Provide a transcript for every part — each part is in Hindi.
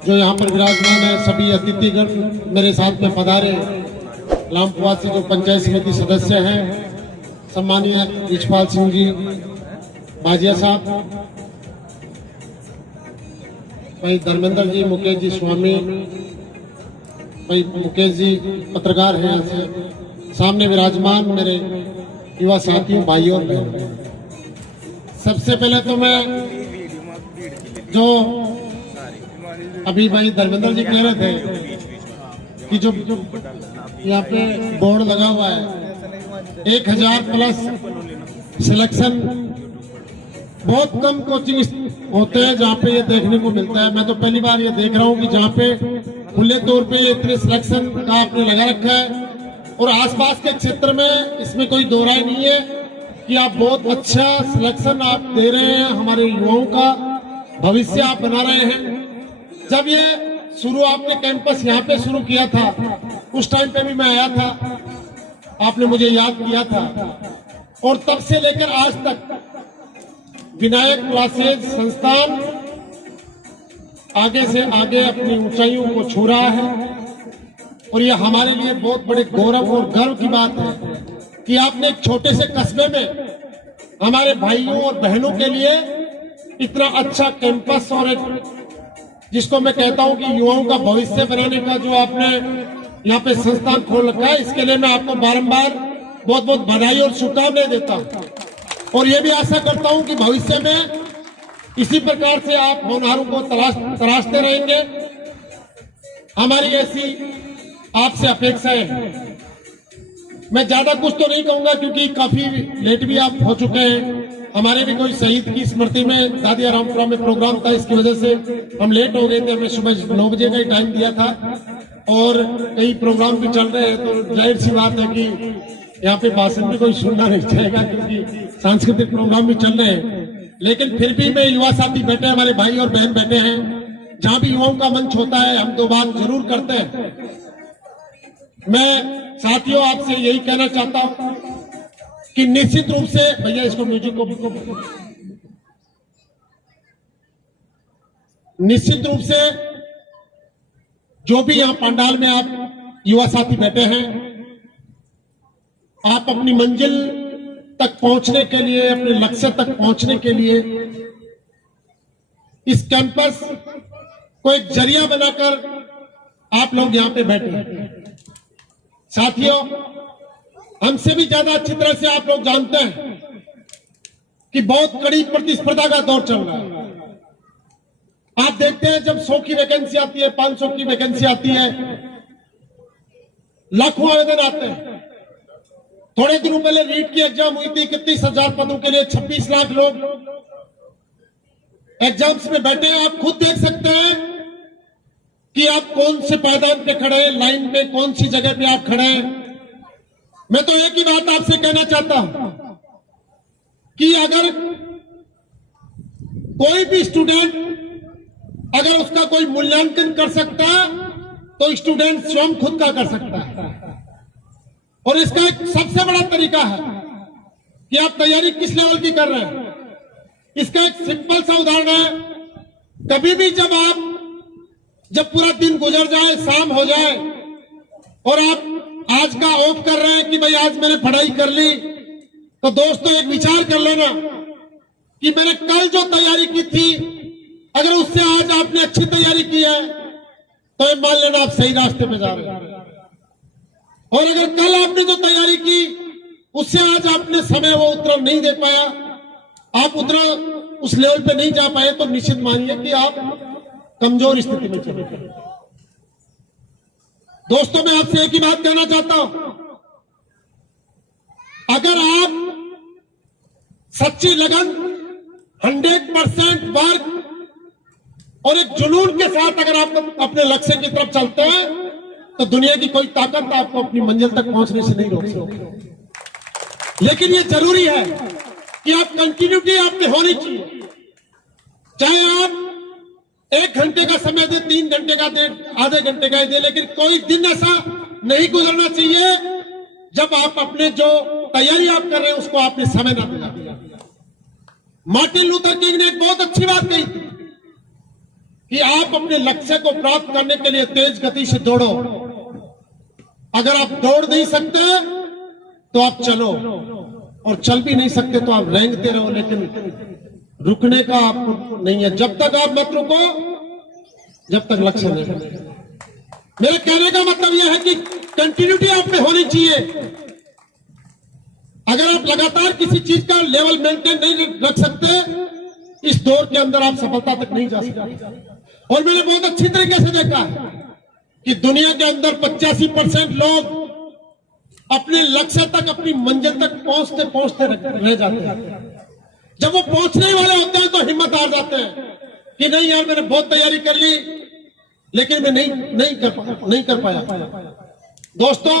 जो यहाँ पर विराजमान है, सभी अतिथिगण मेरे साथ में पधारे, लामपुवासी जो पंचायत समिति सदस्य हैं, सम्मानीय यशपाल सिंह जी बाजिया साहब, भाई धर्मेंद्र जी, मुकेश जी स्वामी, भाई मुकेश जी पत्रकार हैं, यहाँ से सामने विराजमान मेरे युवा साथियों, भाइयों और बहनों। सबसे पहले तो मैं जो अभी भाई धर्मेंद्र जी कह रहे थे कि जो यहाँ पे बोर्ड लगा हुआ है 1000 प्लस सिलेक्शन, बहुत कम कोचिंग होते हैं जहाँ पे ये देखने को मिलता है। मैं तो पहली बार ये देख रहा हूँ कि जहाँ पे खुले तौर पे इतने सिलेक्शन का आपने लगा रखा है और आसपास के क्षेत्र में इसमें कोई दो राय नहीं है कि आप बहुत अच्छा सिलेक्शन आप दे रहे हैं, हमारे युवाओं का भविष्य आप बना रहे हैं। जब ये शुरू आपने कैंपस यहाँ पे शुरू किया था, उस टाइम पे भी मैं आया था, आपने मुझे याद किया था और तब से लेकर आज तक विनायक क्लासेज संस्थान आगे से आगे अपनी ऊंचाइयों को छू रहा है और ये हमारे लिए बहुत बड़े गौरव और गर्व की बात है कि आपने एक छोटे से कस्बे में हमारे भाइयों और बहनों के लिए इतना अच्छा कैंपस और एक जिसको मैं कहता हूं कि युवाओं का भविष्य बनाने का जो आपने यहाँ पे संस्थान खोल रखा है, इसके लिए मैं आपको बारंबार बहुत बहुत बधाई और शुभकामनाएं देता हूं और ये भी आशा करता हूं कि भविष्य में इसी प्रकार से आप होनहारों को तराशते रहेंगे। हमारी ऐसी आपसे अपेक्षाएं हैं। मैं ज्यादा कुछ तो नहीं कहूंगा क्योंकि काफी लेट भी आप हो चुके हैं। हमारे भी कोई शहीद की स्मृति में दादिया रामपुरा में प्रोग्राम था, इसकी वजह से हम लेट हो गए थे। हमें सुबह 9 बजे का ही टाइम दिया था और कई प्रोग्राम भी चल रहे हैं, तो जाहिर सी बात है कि यहाँ पे भाषण भी कोई सुनना नहीं चाहेगा क्योंकि सांस्कृतिक प्रोग्राम भी चल रहे हैं। लेकिन फिर भी मैं युवा साथी बैठे, हमारे भाई और बहन बैठे हैं, जहां भी युवाओं का मंच होता है हम दो बात जरूर करते हैं। मैं साथियों आपसे यही कहना चाहता हूं कि निश्चित रूप से भैया इसको म्यूजिक को निश्चित रूप से जो भी यहां पंडाल में आप युवा साथी बैठे हैं, आप अपनी मंजिल तक पहुंचने के लिए, अपने लक्ष्य तक पहुंचने के लिए इस कैंपस को एक जरिया बनाकर आप लोग यहां पे बैठे। साथियों, हमसे भी ज्यादा अच्छी तरह से आप लोग जानते हैं कि बहुत कड़ी प्रतिस्पर्धा का दौर चल रहा है। आप देखते हैं जब 100 की वैकेंसी आती है, 500 की वैकेंसी आती है, लाखों आवेदन आते हैं। थोड़े दिनों पहले रीट की एग्जाम हुई थी, 31,000 पदों के लिए 26 लाख लोग एग्जाम्स में बैठे हैं। आप खुद देख सकते हैं कि आप कौन से पायदान पे खड़े हैं, लाइन में कौन सी जगह पे आप खड़े हैं। मैं तो एक ही बात आपसे कहना चाहता हूं कि अगर कोई भी स्टूडेंट अगर उसका कोई मूल्यांकन कर सकता है तो स्टूडेंट स्वयं खुद का कर सकता है। और इसका एक सबसे बड़ा तरीका है कि आप तैयारी किस लेवल की कर रहे हैं। इसका एक सिंपल सा उदाहरण है, कभी भी जब पूरा दिन गुजर जाए, शाम हो जाए और आप आज का ऑफ कर रहे हैं कि भाई आज मैंने पढ़ाई कर ली, तो दोस्तों एक विचार कर लेना कि मैंने कल जो तैयारी की थी अगर उससे आज आपने अच्छी तैयारी की है तो ये मान लेना आप सही रास्ते पे जा रहे हैं। और अगर कल आपने जो तैयारी की उससे आज आपने समय वो उतना नहीं दे पाया, आप उतना उस लेवल पे नहीं जा पाए, तो निश्चित मानिए कि आप कमजोर स्थिति में चले गए। दोस्तों, मैं आपसे एक ही बात कहना चाहता हूं, अगर आप सच्ची लगन, 100% वर्क और एक जुनून के साथ अगर आप अपने लक्ष्य की तरफ चलते हैं तो दुनिया की कोई ताकत आपको अपनी मंजिल तक पहुंचने से नहीं रोक सकती। लेकिन ये जरूरी है कि आप कंटिन्यूटी आप में होनी चाहिए। चाहे आप 1 घंटे का समय दे, 3 घंटे का दे, आधे घंटे का दे, लेकिन कोई दिन ऐसा नहीं गुजरना चाहिए जब आप अपने जो तैयारी आप कर रहे हैं उसको आपने समय ना दिया। मार्टिन लूथर किंग ने एक बहुत अच्छी बात कही थी कि आप अपने लक्ष्य को प्राप्त करने के लिए तेज गति से दौड़ो। अगर आप दौड़ नहीं सकते तो आप चलो, और चल भी नहीं सकते तो आप रेंगते रहो, लेकिन रुकने का आपको नहीं है। जब तक आप मत रुको, जब तक लक्ष्य नहीं। मेरे कहने का मतलब यह है कि कंटिन्यूटी आप में होनी चाहिए। अगर आप लगातार किसी चीज का लेवल मेंटेन नहीं रख सकते, इस दौर के अंदर आप सफलता तक नहीं जा सकते। और मैंने बहुत अच्छी तरीके से देखा है कि दुनिया के अंदर 85% लोग अपने लक्ष्य तक, अपनी मंजिल तक पहुंचते पहुंचते रह जाते हैं। जब वो पहुंचने वाले होते हैं तो हिम्मत हार जाते हैं कि नहीं यार, मैंने बहुत तैयारी कर ली लेकिन मैं नहीं कर पाया। दोस्तों,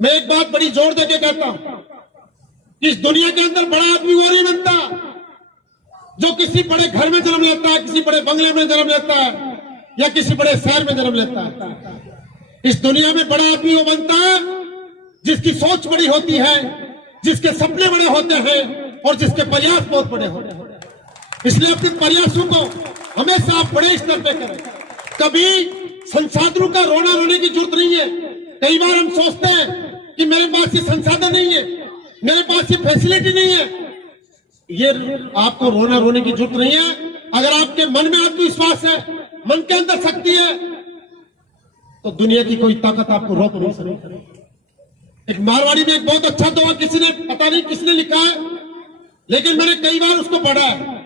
मैं एक बात बड़ी जोर देके कहता हूं कि इस दुनिया के अंदर बड़ा आदमी वो नहीं बनता जो किसी बड़े घर में जन्म लेता है, किसी बड़े बंगले में जन्म लेता है, या किसी बड़े शहर में जन्म लेता है। इस दुनिया में बड़ा आदमी वो बनता है जिसकी सोच बड़ी होती है, जिसके सपने बड़े होते हैं और जिसके प्रयास बहुत बड़े होते हैं। इसलिए अपने प्रयासों को हमेशा आप बड़े स्तर पे करें। कभी संसाधनों का रोने की जरूरत नहीं है। कई बार हम सोचते हैं कि मेरे पास ये संसाधन नहीं है, मेरे पास ये फैसिलिटी नहीं है। ये आपको रोने की जरूरत नहीं है। अगर आपके मन में आत्मविश्वास है, मन के अंदर शक्ति है, तो दुनिया की कोई ताकत आपको रोक नहीं सकती। एक मारवाड़ी में एक बहुत अच्छा दोहा किसी ने, पता नहीं किसने लिखा है, लेकिन मैंने कई बार उसको पढ़ा है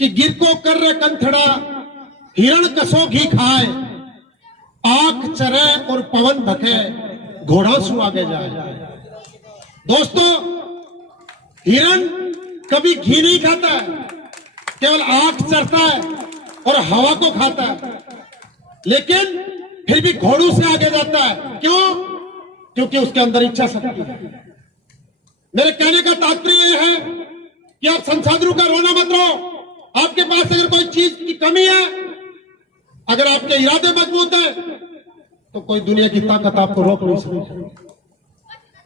कि गिर को कर रहे कंथड़ा, हिरण कसो घी खाए, आंख चरे और पवन भके, घोड़ा सु आगे जाए। दोस्तों, हिरण कभी घी नहीं खाता है, केवल आंख चरता है और हवा को खाता है, लेकिन फिर भी घोड़ों से आगे जाता है। क्यों? क्योंकि उसके अंदर इच्छा शक्ति है। मेरे कहने का तात्पर्य यह है कि आप संसाधनों का रोना मत रो। आपके पास अगर कोई चीज की कमी है, अगर आपके इरादे मजबूत हैं, तो कोई दुनिया की ताकत आपको रोक नहीं सकती।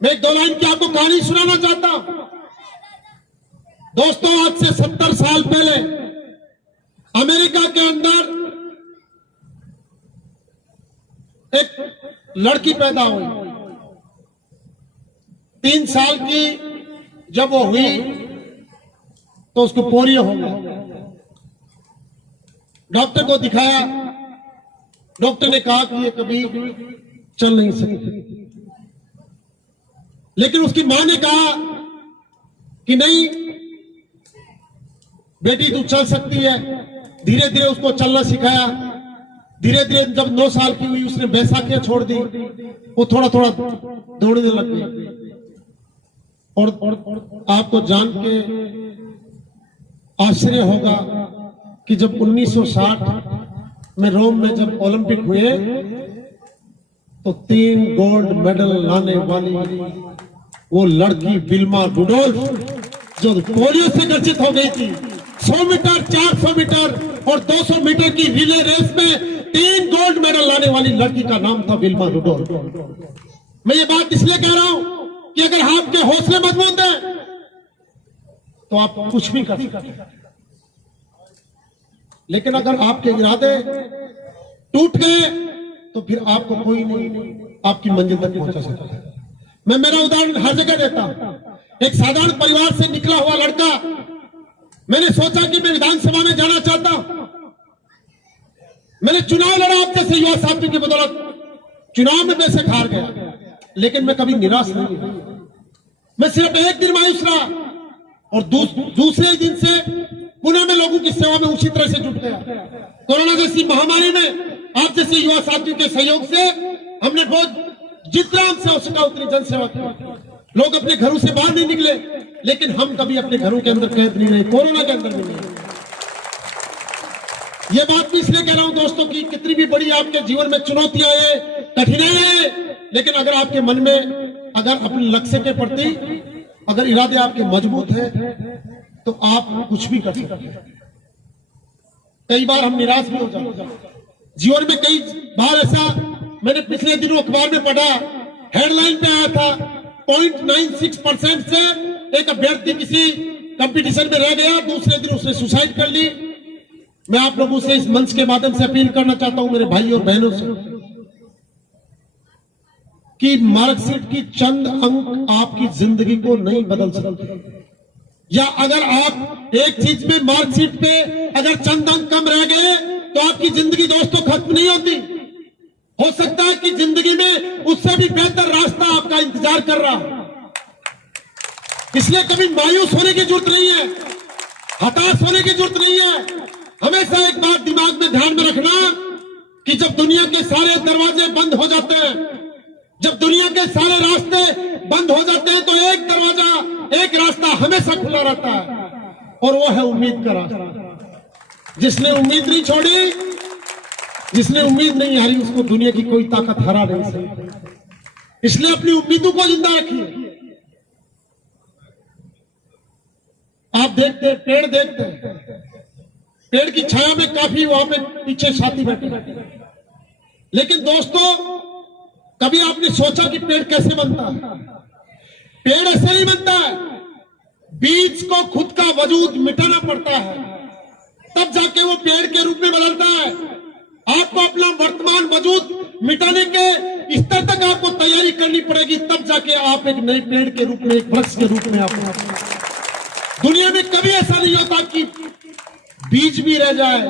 मैं एक 2 लाइन की आपको कहानी सुनाना चाहता हूं। दोस्तों, आज से 70 साल पहले अमेरिका के अंदर एक लड़की पैदा हुई। 3 साल की जब वो हुई तो उसको पोलियो हो गया। डॉक्टर को दिखाया, डॉक्टर ने कहा कि ये कभी चल नहीं सकती, लेकिन उसकी मां ने कहा कि नहीं बेटी तू चल सकती है। धीरे धीरे उसको चलना सिखाया। धीरे धीरे जब 9 साल की हुई, उसने बैसाखियां छोड़ दी, वो थोड़ा थोड़ा दौड़ने लग गई। और आपको जान के आश्चर्य होगा कि जब 1960 में रोम में जब ओलंपिक हुए तो 3 गोल्ड मेडल लाने वाली वो लड़की विल्मा रुडोल्फ, जो पोलियो से ग्रसित हो गई थी, 100 मीटर, 400 मीटर और 200 मीटर की रिले रेस में 3 गोल्ड मेडल लाने वाली लड़की का नाम था विल्मा रुडोल्फ। मैं ये बात इसलिए कह रहा हूं कि अगर आपके हौसले मजबूत हैं तो आप कुछ भी कर सकते हैं, लेकिन अगर आपके इरादे टूट गए तो फिर आपको कोई नहीं आपकी मंजिल तक पहुंचा सकता है। मैं मेरा उदाहरण हर जगह देता हूं। एक साधारण परिवार से निकला हुआ लड़का, मैंने सोचा कि मैं विधानसभा में जाना चाहता हूं। मैंने चुनाव लड़ा आप जैसे युवा साथी की बदौलत, चुनाव में बेशक हार गया, लेकिन मैं कभी निराश नहीं हुआ। मैं सिर्फ एक दिन मायूस रहा और दूसरे दिन से पुनः में लोगों की सेवा में उसी तरह से जुट गया। कोरोना जैसी महामारी में आप जैसे युवा साथियों के सहयोग से हमने बहुत जितना हमसे हो सका उतनी जन सेवा की। लोग अपने घरों से बाहर नहीं निकले, लेकिन हम कभी अपने घरों के अंदर कैद नहीं रहे, कोरोना के अंदर भी नहीं। ये बात मैं इसलिए कह रहा हूं दोस्तों कि कितनी भी बड़ी आपके जीवन में चुनौतियां आए, कठिनाइयां आए, लेकिन अगर आपके मन में अगर अपने लक्ष्य के प्रति अगर इरादे आपके मजबूत है तो आप कुछ भी कर सकते हैं। कई बार हम निराश भी हो जाते हैं जीवन में। कई बार ऐसा मैंने पिछले दिनों अखबार में पढ़ा, हेडलाइन पे आया था 0.96% से एक अभ्यर्थी किसी कंपटीशन में रह गया, दूसरे दिन उसने सुसाइड कर ली। मैं आप लोगों से इस मंच के माध्यम से अपील करना चाहता हूं मेरे भाई और बहनों से कि मार्कशीट की चंद अंक आपकी जिंदगी को नहीं बदल सकते। या अगर आप एक चीज में मार्कशीट पे अगर चंद अंक कम रह गए तो आपकी जिंदगी दोस्तों खत्म नहीं होती। हो सकता है कि जिंदगी में उससे भी बेहतर रास्ता आपका इंतजार कर रहा है। इसलिए कभी मायूस होने की जरूरत नहीं है, हताश होने की जरूरत नहीं है। हमेशा एक बात दिमाग में ध्यान में रखना कि जब दुनिया के सारे दरवाजे बंद हो जाते हैं, जब दुनिया के सारे रास्ते बंद हो जाते हैं, तो एक दरवाजा, एक रास्ता हमेशा खुला रहता है और वो है उम्मीद का रास्ता। जिसने उम्मीद नहीं छोड़ी, जिसने उम्मीद नहीं हारी, उसको दुनिया की कोई ताकत हरा नहीं सकती। इसलिए अपनी उम्मीदों को जिंदा रखिए। आप देखते हैं, पेड़ देखते हैं, पेड़ की छाया में काफी वहां पे पीछे साथी बैठे, लेकिन दोस्तों कभी आपने सोचा कि पेड़ कैसे बनता है? पेड़ ऐसे नहीं बनता है। बीज को खुद का वजूद मिटाना पड़ता है, तब जाके वो पेड़ के रूप में बदलता है। आपको अपना वर्तमान वजूद मिटाने के स्तर तक आपको तैयारी करनी पड़ेगी, तब जाके आप एक नए पेड़ के रूप में, एक वृक्ष के रूप में आप। दुनिया में कभी ऐसा नहीं होता कि बीज भी रह जाए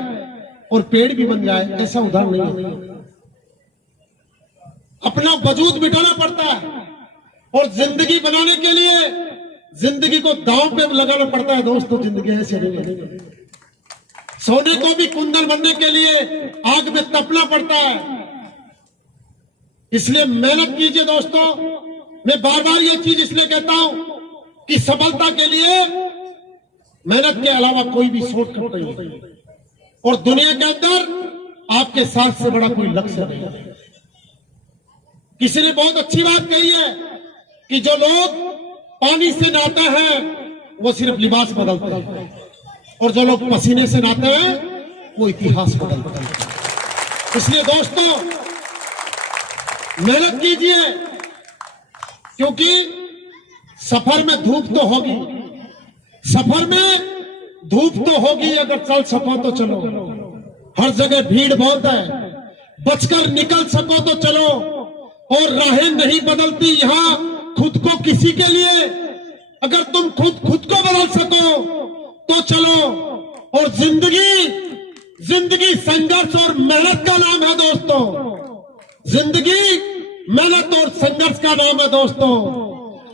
और पेड़ भी बन जाए, ऐसा उदाहरण नहीं होता। अपना वजूद मिटाना पड़ता है और जिंदगी बनाने के लिए जिंदगी को दांव पे लगाना पड़ता है। दोस्तों जिंदगी ऐसे नहीं बनेगी। सोने को भी कुंदन बनने के लिए आग में तपना पड़ता है। इसलिए मेहनत कीजिए दोस्तों। मैं बार बार ये चीज इसलिए कहता हूं कि सफलता के लिए मेहनत के अलावा कोई भी शॉर्टकट नहीं है और दुनिया के अंदर आपके साथ से बड़ा कोई लक्ष्य नहीं है। किसी ने बहुत अच्छी बात कही है कि जो लोग पानी से नहाते हैं वो सिर्फ लिबास बदलते हैं और जो लोग पसीने से नहाते हैं वो इतिहास बदलते हैं। इसलिए दोस्तों मेहनत कीजिए, क्योंकि सफर में धूप तो होगी, सफर में धूप तो होगी। अगर चल सको तो चलो, हर जगह भीड़ बहुत है, बचकर निकल सको तो चलो। और राहें नहीं बदलती यहां खुद को किसी के लिए। अगर तुम खुद को बदल सको तो चलो। और जिंदगी संघर्ष और मेहनत का नाम है दोस्तों। जिंदगी मेहनत और संघर्ष का नाम है दोस्तों।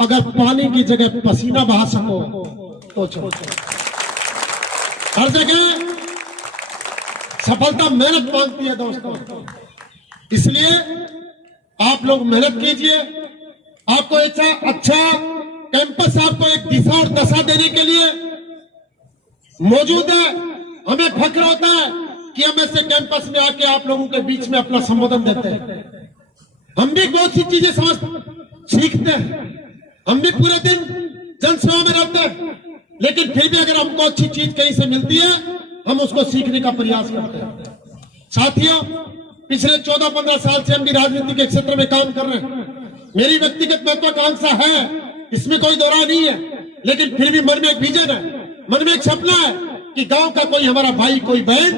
अगर पानी की जगह पसीना बहा सको तो चलो। हर जगह सफलता मेहनत मांगती है दोस्तों। इसलिए आप लोग मेहनत कीजिए। आपको एक अच्छा कैंपस आपको एक दिशा और दशा देने के लिए मौजूद है। हमें फख्र होता है कि हम ऐसे कैंपस में आके आप लोगों के बीच में अपना संबोधन देते हैं। हम भी बहुत सी चीजें सीखते हैं। हम भी पूरे दिन जनसेवा में रहते हैं, लेकिन फिर भी अगर हमको अच्छी चीज कहीं से मिलती है हम उसको सीखने का प्रयास करते हैं। साथियों, पिछले 14-15 साल से हम भी राजनीति के क्षेत्र में काम कर रहे हैं। मेरी व्यक्तिगत महत्वाकांक्षा है, इसमें कोई दो राय नहीं है, लेकिन फिर भी मन में एक विजन है, मन में एक सपना है कि गांव का कोई हमारा भाई, कोई बहन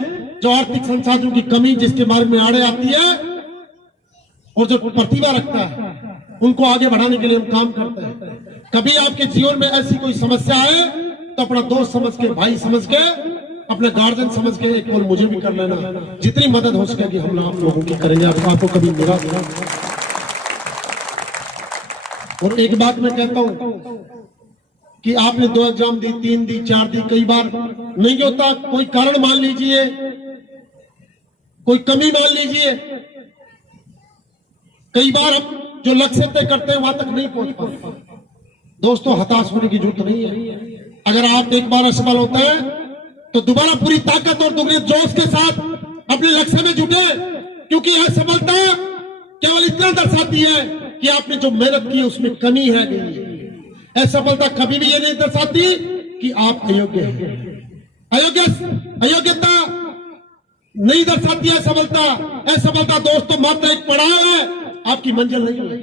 जो आर्थिक संसाधनों की कमी जिसके बारे में आड़े आती है और जो प्रतिभा रखता है, उनको आगे बढ़ाने के लिए हम काम करते हैं। कभी आपके जीवन में ऐसी कोई समस्या है तो अपना दोस्त समझ के, भाई समझ के, अपने गार्जियन समझ के एक कॉल मुझे भी कर लेना। जितनी मदद हो सकेगी हम आप लोगों की करेंगे। आपको कभी निराश नहीं। और एक बात मैं कहता हूं कि आपने 2 एग्जाम दी, 3 दी, 4 दी, कई बार नहीं होता, कोई कारण मान लीजिए, कोई कमी मान लीजिए, कई बार हम जो लक्ष्य तय करते हैं वहां तक नहीं पहुंच पाते। दोस्तों हताश होने की जरूरत नहीं है। अगर आप एक बार असफल होते हैं तो दोबारा पूरी ताकत और दुगने जोश के साथ अपने लक्ष्य में जुटे, क्योंकि यह सफलता केवल इतना दर्शाती है कि आपने जो मेहनत की उसमें कमी है नहीं। असफलता कभी भी ये नहीं दर्शाती कि आप अयोग्य हैं। अयोग्यता नहीं दर्शाती है सफलता। असफलता दोस्तों मात्र एक पड़ाव है, आपकी मंजिल नहीं है।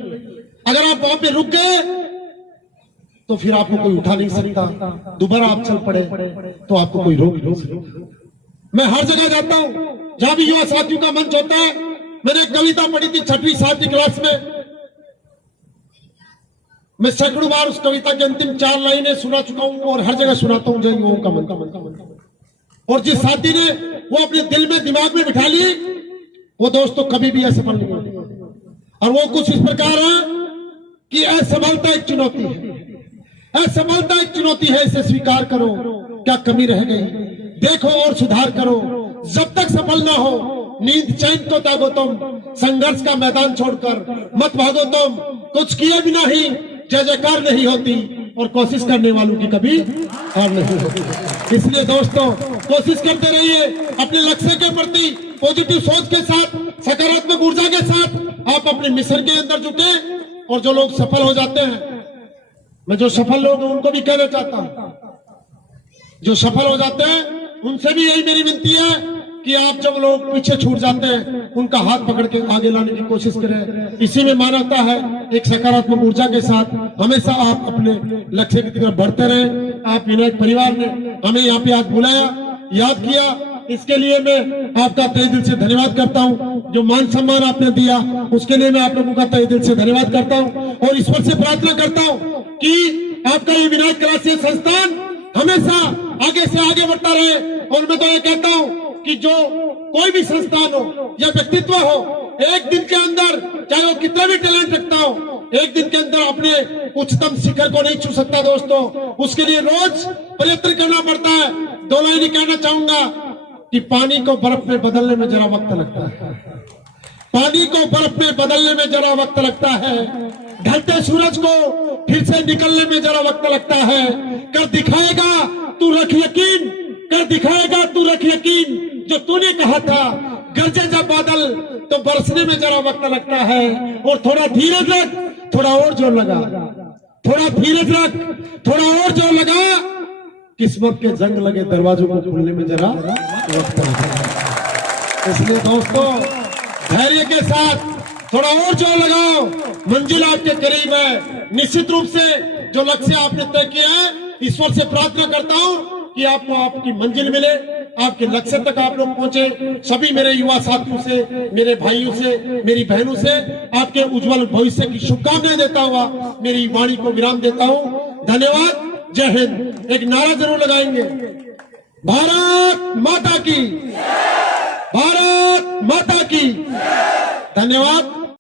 अगर आप वहां पे रुक गए तो फिर आपको कोई उठा नहीं सकता। दोबारा आप चल पड़े तो आपको कोई रोक नहीं सकता। मैं हर जगह जाता हूं जहां भी युवा साथियों का मंच होता है। मैंने एक कविता पढ़ी थी 6वीं 7वीं क्लास में। मैं सैकड़ों बार उस कविता की अंतिम 4 लाइनें सुना चुका हूं और हर जगह सुनाता हूं, जय युवाओं का मन। और जिस साथी ने वो अपने दिल में दिमाग में बिठा ली, वो दोस्तों कभी भी असफल नहीं होती। और वो कुछ इस प्रकार है कि असफलता एक चुनौती है। असफलता एक चुनौती है, इसे स्वीकार करो। क्या कमी रह गई देखो और सुधार करो। जब तक सफल ना हो नींद चैन को त्यागो तुम। संघर्ष का मैदान छोड़कर मत भागो तुम। कुछ किए बिना ही जय जयकार नहीं होती और कोशिश करने वालों की कभी हार नहीं होती। इसलिए दोस्तों कोशिश करते रहिए अपने लक्ष्य के प्रति पॉजिटिव सोच के साथ, सकारात्मक ऊर्जा के साथ आप अपने मिशन के अंदर जुटे। और जो लोग सफल हो जाते हैं, मैं जो सफल लोग हैं उनको भी कहना चाहता हूं, जो सफल हो जाते हैं उनसे भी यही मेरी विनती है कि आप जब लोग पीछे छूट जाते हैं उनका हाथ पकड़ के आगे लाने की कोशिश करें। इसी में मानवता है। एक सकारात्मक ऊर्जा के साथ हमेशा आप अपने लक्ष्य की तरफ बढ़ते रहें। आप विनायक परिवार ने हमें यहाँ पे आज बुलाया, याद किया, इसके लिए मैं आपका तहे दिल से धन्यवाद करता हूँ। जो मान सम्मान आपने दिया उसके लिए मैं आप लोगों का तहे दिल से धन्यवाद करता हूँ और ईश्वर से प्रार्थना करता हूँ कि आपका ये विनायक कला संस्थान हमेशा आगे से आगे बढ़ता रहे। और मैं तो ये कहता हूँ कि जो कोई भी संस्थान हो या व्यक्तित्व हो, एक दिन के अंदर चाहे वो कितना भी टैलेंट रखता हो, एक दिन के अंदर अपने उच्चतम शिखर को नहीं छू सकता दोस्तों। उसके लिए रोज प्रयत्न करना पड़ता है। 2 लाइन कहना चाहूंगा कि पानी को बर्फ में बदलने में जरा वक्त लगता है। पानी को बर्फ में बदलने में जरा वक्त लगता है। ढलते सूरज को फिर से निकलने में जरा वक्त लगता है। कर दिखाएगा तू रख यकीन, कर दिखाएगा तू रख यकीन। जो तूने कहा था गरजे जब बादल तो बरसने में जरा वक्त लगता है। और थोड़ा धीरज रख, थोड़ा और जोर लगा, थोड़ा धीरज रख, थोड़ा और जोर लगा। किस्मत के जंग लगे दरवाजों को खोलने में जरा वक्त लगता है। इसलिए दोस्तों धैर्य के साथ थोड़ा और जोर लगाओ, मंजिल आपके करीब है। निश्चित रूप से जो लक्ष्य आपने तय किया है, ईश्वर से प्रार्थना करता हूं कि आपको आपकी मंजिल मिले, आपके लक्ष्य तक आप लोग पहुंचे। सभी मेरे युवा साथियों से, मेरे भाइयों से, मेरी बहनों से आपके उज्जवल भविष्य की शुभकामनाएं देता हुआ मेरी वाणी को विराम देता हूं। धन्यवाद। जय हिंद। एक नारा जरूर लगाएंगे, भारत माता की, भारत माता की। धन्यवाद।